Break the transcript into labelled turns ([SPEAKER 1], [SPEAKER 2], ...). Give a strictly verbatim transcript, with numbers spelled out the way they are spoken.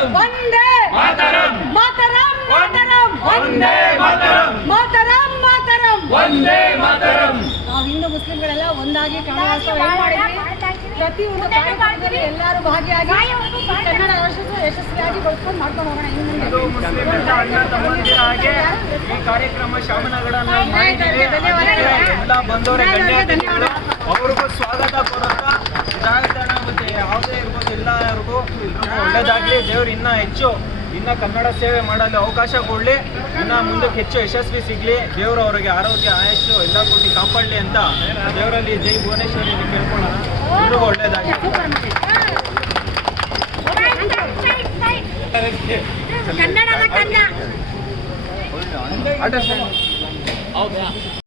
[SPEAKER 1] ವಂದೇ
[SPEAKER 2] ಮಾತರಂ
[SPEAKER 1] ಮಾತರಂ ಮಾತರಂ
[SPEAKER 2] ವಂದೇ ಮಾತರಂ
[SPEAKER 1] ಮಾತರಂ ಮಾತರಂ
[SPEAKER 2] ವಂದೇ ಮಾತರಂ.
[SPEAKER 1] ನಾವು ಹಿಂದೂ ಮುಸ್ಲಿಂಗಳೆಲ್ಲ ಒಂದಾಗಿ ಕನ್ನಡೋತ್ಸವ ಏನ್ ಮಾಡಿದ್ವಿ, ಪ್ರತಿಯೊಂದು ಕಾರ್ಯಕ್ರಮದಲ್ಲಿ ಎಲ್ಲರೂ ಭಾಗಿಯಾಗಿ ಕನ್ನಡ ರಾಷ್ಟ್ರೋತ್ಸವ ಯಶಸ್ವಿಯಾಗಿ ಬಳಸ್ಕೊಂಡು ಮಾಡ್ಕೊಂಡು ಹೋಗೋಣ. ಇನ್ನು ಮುಂದೆ
[SPEAKER 3] ಹಿಂದೂ ಮುಸ್ಲಿಂ ಎಲ್ಲ ಅಣ್ಣ ತಮ್ಮಂದಿರ ಹಾಗೆ ಈ ಕಾರ್ಯಕ್ರಮ ಶ್ಯಾಮನಗರನ ಮಾಡಿದ್ದೀವಿ. ಅದಕ್ಕೆ ಎಲ್ಲ ಬಂದವರ ಗಣ್ಯಾತಿಥಿಗಳು ಅವ್ರಿಗೂ ಸ್ವಾಗತ ಕೊಡೋಣ. ಜಾಗರಣ ಮತ್ತೆ ಯಾವುದೇ ಇರ್ಬೋದು ಎಲ್ಲರಿಗೂ ಎಲ್ರಿಗೂ ಒಳ್ಳೇದಾಗಲಿ. ದೇವ್ರು ಇನ್ನೂ ಹೆಚ್ಚು ಇನ್ನು ಕನ್ನಡ ಸೇವೆ ಮಾಡಲು ಅವಕಾಶ ಕೊಡಲಿ. ಇನ್ನು ಮುಂದಕ್ಕೆ ಹೆಚ್ಚು ಯಶಸ್ವಿ ಸಿಗಲಿ. ದೇವರು ಅವರಿಗೆ ಆರೋಗ್ಯ ಆಯಸ್ಸು ಎಲ್ಲ ಕೊಟ್ಟು ಕಾಪಾಡಲಿ ಅಂತ ದೇವರಲ್ಲಿ ಜೈ ಭುವನೇಶ್ವರಿ ಕೇಳ್ಕೊಳ್ಳೋಣ. ಎಲ್ರಿಗೂ ಒಳ್ಳೇದಾಗಲಿ.
[SPEAKER 1] ಕನ್ನಡದ ಕನ್ನಡ
[SPEAKER 3] ಆಟ